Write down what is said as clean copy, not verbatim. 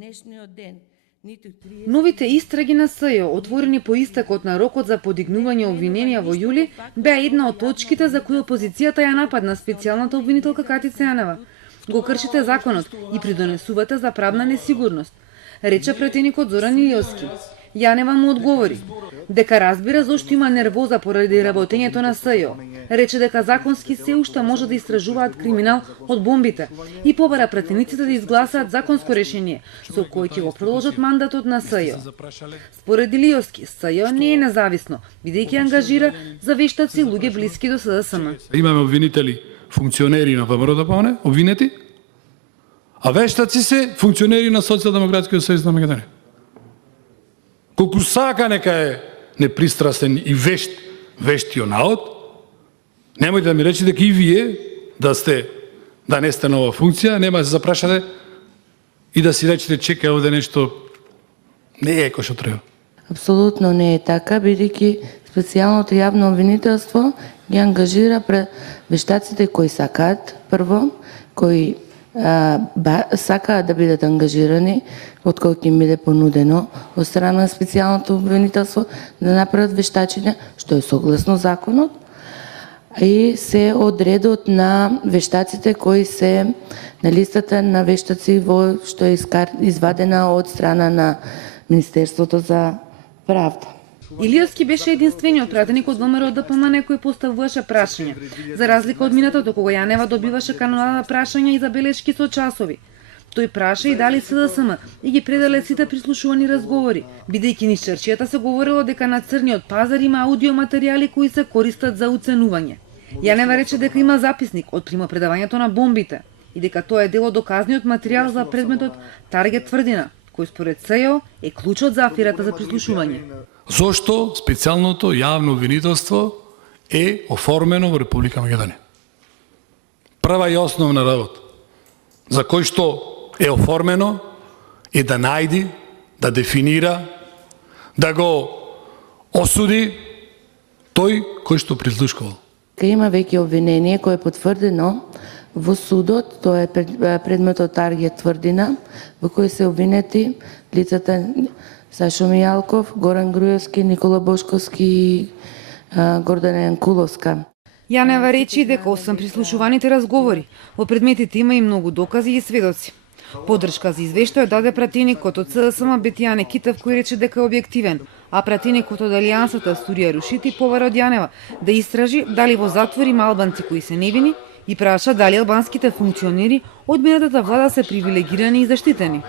денешниот ден, ниту 30... Новите истраги на СЈО, отворени по истекот на рокот за подигнување обвиненија во јули, беа една од точките за кои опозицијата ја нападна специјалната обвинителка Катица Јанева. Го кршите законот и придонесувате за правна несигурност, рече пратеникот Зоран Илиовски. Јанева му одговори дека разбира зошто има нервоза поради работењето на СЈО. Рече дека законски се уште може да истражуваат криминал од бомбите и побара пратениците да изгласаат законско решение со кој ќе го продолжат мандатот на СЈО. Според Илиовски, СЈО не е независно, бидејќи ангажира за вештаци луѓе блиски до СДСМ. Имаме обвинители, функционери на ВМРО, обвинети, а вештаци се функционери на Социјалдемократскиот сојуз на Македонија. Колку сака нека е непристрасен и вештиот наод, немојте да ми речете дека и вие да не сте на оваа функција, нема да се запрашате и да си речете чекај овде нешто не е кој што треба. Апсолутно не е така, бидејќи специјалното јавно обвинителство ги ангажира пред вештаците кои сакаат, прво, кои сакаат да бидат ангажирани, отколку им биде понудено од страна на специјалното обвинителство да направат вештачење, што е согласно законот, и се од редот на вештаците кои се на листата на вештаци што е извадена од страна на Министерството за правда. Илиовски беше единствениот пратеник од ВМРО ДПМН кој поставуваше прашања, за разлика од минатото кога Јанева добиваше канонада прашања и забелешки со часови. Тој праша и дали СДСМ и ги пределе сите прислушувани разговори, бидејќи низ черчијата се говорело дека на црниот пазар има аудиоматеријали кои се користат за уценување. Јанева рече дека има записник од примопредавањето на бомбите и дека тоа е дел од доказниот материјал за предметот Таргет Тврдина, кој според СЈО е клучот за аферата за прислушување. Зошто специјалното јавно обвинителство е оформено во Република Македонија? Прва и основна работа за кој што е оформено е да најди, да дефинира, да го осуди тој кој што прислушкувал. Има веќе обвинение кое е потврдено во судот, тоа е предметот Таргет Тврдина, во кој се обвинети лицата Сашо Мијалков, Горан Груевски, Никола Бошковски и Гордана Јанкуловска. Јанева рече дека освен прислушуваните разговори, во предметите има и многу докази и сведоци. Поддршка за извештајот даде пратеникот од СДСМ Бетијане Китев, кој рече дека е објективен, а пратеникот од Алијансата Сурија Рушити побара од Јанева да истражи дали во затвор има албанци кои се невини и праша дали албанските функционери од минатата влада се привилегирани и заштитени.